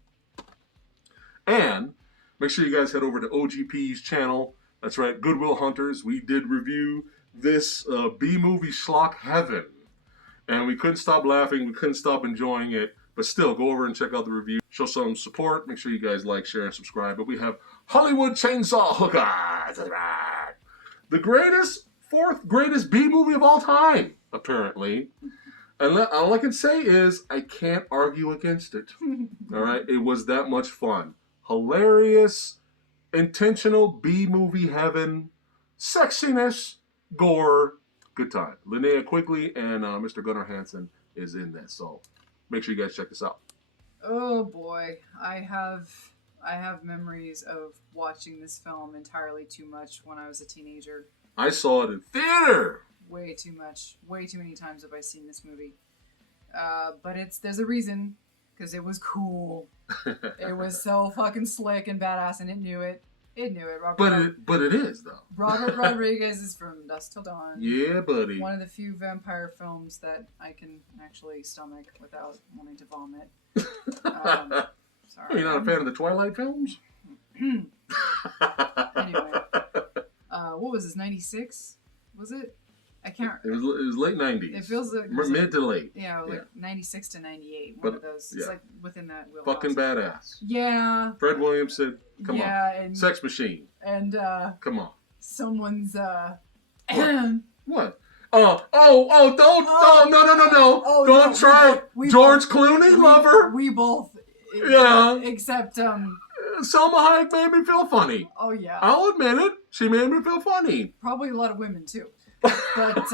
And make sure you guys head over to OGP's channel. That's right. Goodwill Hunters. We did review this B-movie schlock heaven. And we couldn't stop laughing. We couldn't stop enjoying it. But still, go over and check out the review. Show some support. Make sure you guys like, share, and subscribe. But we have Hollywood Chainsaw Hooker. The fourth greatest B-movie of all time, apparently. And all I can say is, I can't argue against it. All right? It was that much fun. Hilarious, intentional B-movie heaven, sexiness, gore, good time. Linnea Quigley and Mr. Gunnar Hansen is in this, so make sure you guys check this out. Oh boy, I have memories of watching this film entirely too much when I was a teenager. I saw it in theater. Way too much. Way too many times have I seen this movie. But there's a reason, because it was cool. It was so fucking slick and badass, and it knew it. It knew it. But it is, though. Robert Rodriguez is from Dusk Till Dawn. Yeah, buddy. One of the few vampire films that I can actually stomach without wanting to vomit. Sorry. You're not a fan of the Twilight films? Anyway. What was this, 96? Was it? I can't. It was late 90s. It feels like mid to late. Yeah, like 96 to 98. One of those. It's like within that wheelhouse. Fucking badass. Yeah. Fred Williamson. Come on. And Sex Machine. And come on. Someone's What? No. Don't try it. George Clooney, lover. We both. Yeah. Except Selma Hayek made me feel funny. Oh yeah. I'll admit it. She made me feel funny. Probably a lot of women too. But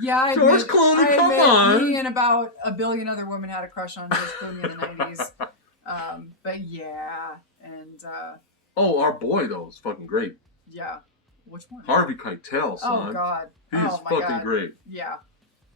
yeah, George Clooney, come on. Me and about a billion other women had a crush on George Clooney in the 90s. But yeah, and our boy though is fucking great. Yeah, which one? Harvey Keitel, son. Oh God, he's fucking great. Yeah,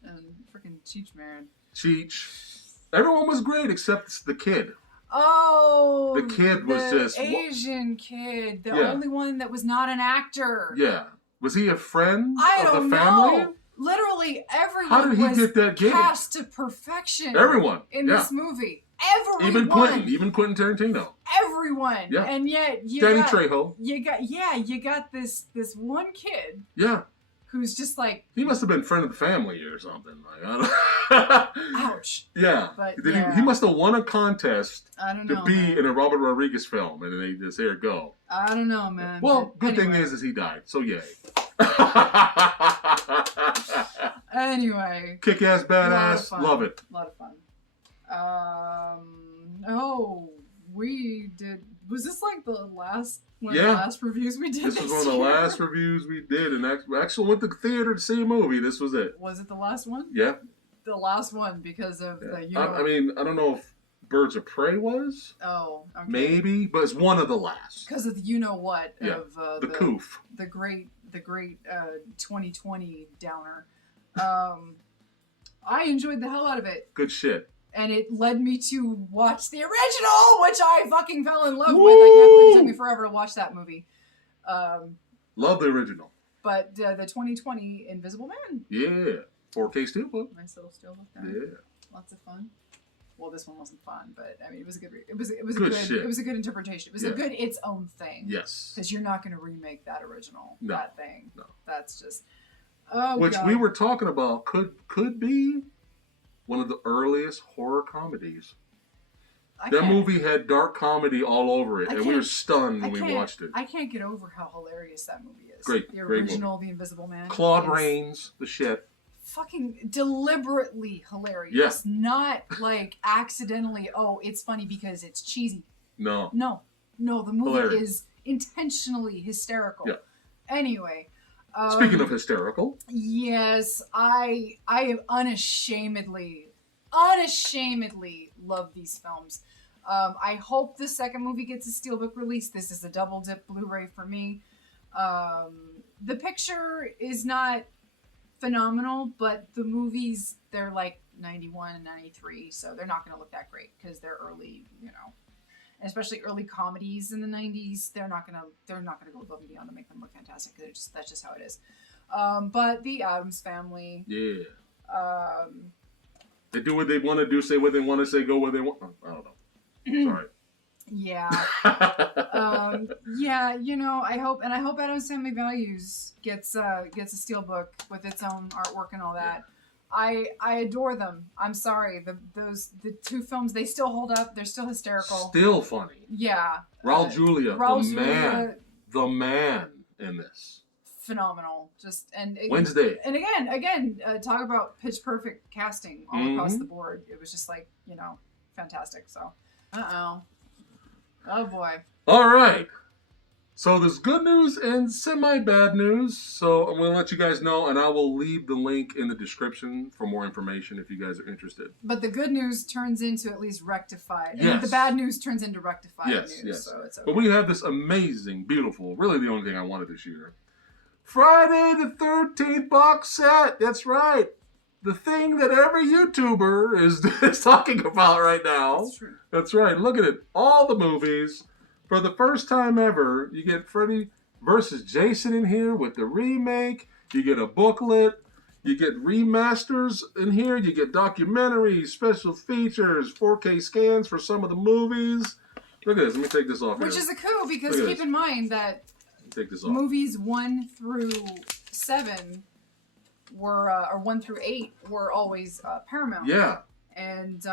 and freaking Cheech Marin. Cheech. Everyone was great except the kid. Oh, the kid was just Asian kid, the only one that was not an actor. Yeah, was he a friend of the family? Know. Literally everyone. How did he get that gig? Cast to perfection. Everyone in this movie. Everyone. Even Quentin Tarantino. Everyone. Yeah. And yet Danny Trejo. You got this one kid. Yeah. Who's just like, he must have been friend of the family or something. Like, I don't ouch. Yeah. But he must have won a contest to be in a Robert Rodriguez film, and then they just, here go. I don't know, man. Well, good thing is he died, so yay. Anyway. Kick-ass badass, love it. A lot of fun. We did. Was this like the last one of the last reviews we did? This was one of the last reviews we did, and actually went to the theater to see a movie. This was it. Was it the last one? Yeah. The last one because of the. I mean, I don't know if Birds of Prey was. Oh, okay. Maybe, but it's one of the last. Because of what of the Coof. The great 2020 downer. I enjoyed the hell out of it. Good shit. And it led me to watch the original, which I fucking fell in love with. I can't believe it took me forever to watch that movie. Love the original. But the 2020 Invisible Man. Yeah. 4K steelbook. Nice little steelbook there. Yeah. Lots of fun. Well, this one wasn't fun, but I mean, it was a good. It was good shit. It was a good interpretation. It was a good its own thing. Yes. Because you're not going to remake that original. No. That thing. No. That's just. Which God. we were talking about could be one of the earliest horror comedies. That movie had dark comedy all over it, and we were stunned when we watched it. I can't get over how hilarious that movie is. Great, the original, The Invisible Man. Claude Rains, the shit. Fucking deliberately hilarious. Yeah. Not like accidentally, it's funny because it's cheesy. No. No, the movie is intentionally hysterical. Yeah. Anyway. Speaking of hysterical. Yes, I unashamedly love these films. I hope the second movie gets a steelbook release. This is a double dip Blu-ray for me. The picture is not phenomenal, but the movies, they're like 91 and 93, so they're not going to look that great because they're early, you know, and especially early comedies in the 90s. They're not going to go above and beyond to make them look fantastic. That's just how it is. But the Addams Family, yeah, they do what they want to do, say what they want to say, go where they want. I don't know. Sorry. Yeah. Yeah, you know, I hope Addams Family Values gets a steelbook with its own artwork and all that. I adore them. I'm sorry. The two films, they still hold up. They're still hysterical. Still funny. Yeah. Raul Julia, the man in this. Phenomenal. Just Wednesday. And again, talk about pitch perfect casting all across the board. It was just like, you know, fantastic. So, oh boy. All right. So there's good news and semi-bad news. So I'm going to let you guys know, and I will leave the link in the description for more information if you guys are interested. But the good news turns into at least rectified. Yes. And the bad news turns into rectified news. Yes. So it's okay. But we have this amazing, beautiful, really the only thing I wanted this year, Friday the 13th box set. That's right. The thing that every YouTuber is talking about right now. That's true. That's right. Look at it. All the movies. For the first time ever, you get Freddy versus Jason in here with the remake. You get a booklet. You get remasters in here. You get documentaries, special features, 4K scans for some of the movies. Look at this. Let me take this off here. Which is a coup because keep in mind that take this off. Movies 1 through 7 were, or 1 through 8 were always Paramount. Yeah. And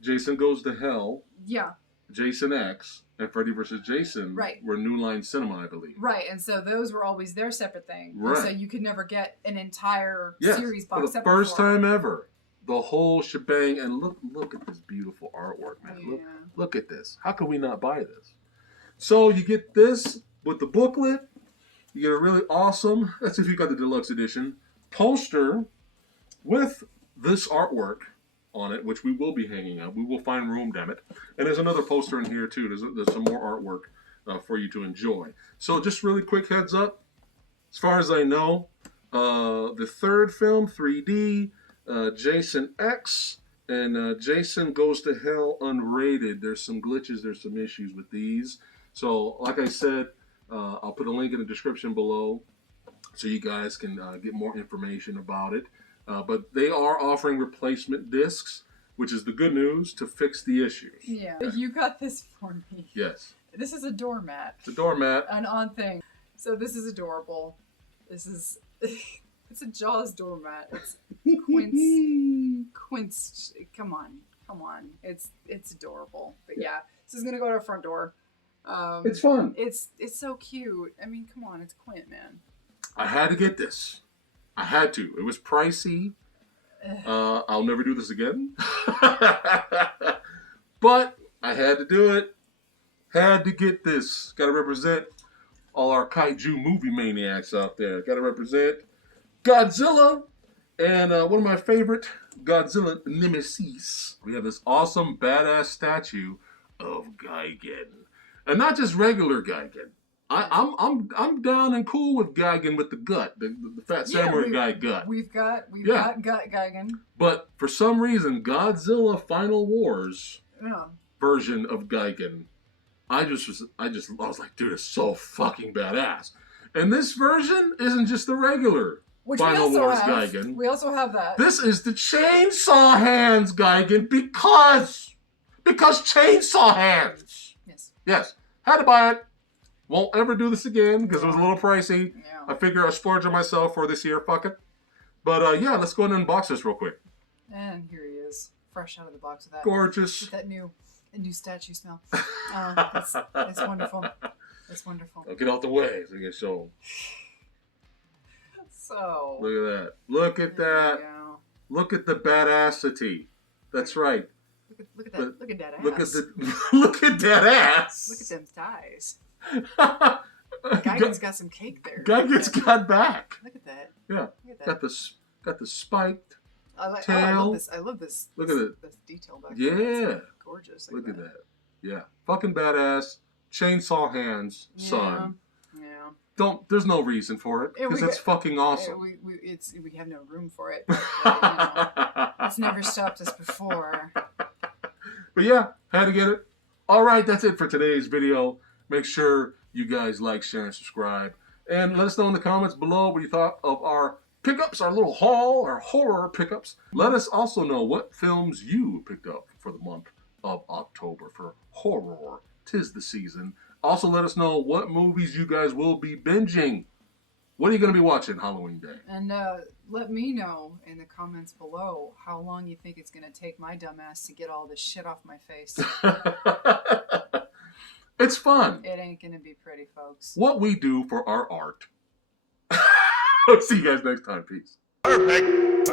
Jason Goes to Hell. Yeah. Jason X and Freddy vs. Jason were New Line Cinema, I believe. Right, and so those were always their separate thing. Right. So you could never get an entire series box set. For the first time ever, the whole shebang. And look at this beautiful artwork, man. Yeah. Look at this. How could we not buy this? So you get this with the booklet. You get a really awesome, that's if you got the deluxe edition, poster with this artwork on it, which we will be hanging up. We will find room, damn it. And there's another poster in here too. There's some more artwork for you to enjoy. So just really quick heads up. As far as I know, the third film, 3D, Jason X, and Jason Goes to Hell unrated. There's some glitches, there's some issues with these. So like I said, I'll put a link in the description below so you guys can get more information about it. But they are offering replacement discs, which is the good news, to fix the issues. Yeah. You got this for me. Yes. This is a doormat. The doormat. An odd thing. So this is adorable. This is... it's a Jaws doormat. It's Quince. Come on. It's adorable. But yeah, this is going to go to our front door. It's fun. It's so cute. I mean, come on. It's Quint, man. I had to get this. I had to. It was pricey. I'll never do this again. But I had to do it. Had to get this. Got to represent all our kaiju movie maniacs out there. Got to represent Godzilla and one of my favorite Godzilla nemesis. We have this awesome badass statue of Gigan. And not just regular Gigan. I'm down and cool with Gigan with the gut, the Phat Samurai Guy gut. We've got Gigan. But for some reason, Godzilla Final Wars version of Gigan, I was like, dude, it's so fucking badass. And this version isn't just the regular Final Wars Gigan. We also have that. This is the Chainsaw Hands Gigan because Chainsaw Hands. Yes. Had to buy it. Won't ever do this again because it was a little pricey. Yeah. I figure I'll splurge on myself for this year. Fuck it. But yeah, let's go ahead and unbox this real quick. And here he is, fresh out of the box with that. Gorgeous. With that new statue smell. It's wonderful. It's wonderful. I'll get out the way so you can show. So. Look at that. Look at that. Look at the badassity. That's right. Look at that. Look at that ass. Look at that ass. Look at them thighs. Gigan's got some cake there. Gigan's got back. Look at that. Yeah. Look at that. Got the spiked tail. I love this. Look at it. This detail back there. there. Yeah. It's gorgeous. Look at that. Yeah. Fucking badass. Chainsaw hands, son. Yeah. There's no reason for it. Because it's fucking awesome. We have no room for it. But, you know, it's never stopped us before. But yeah, had to get it. Alright, that's it for today's video. Make sure you guys like, share, and subscribe. And let us know in the comments below what you thought of our pickups, our little haul, our horror pickups. Let us also know what films you picked up for the month of October for horror. 'Tis the season. Also, let us know what movies you guys will be binging. What are you going to be watching Halloween Day? And let me know in the comments below how long you think it's going to take my dumbass to get all this shit off my face. It's fun. It ain't going to be pretty, folks. What we do for our art. See you guys next time. Peace. Perfect.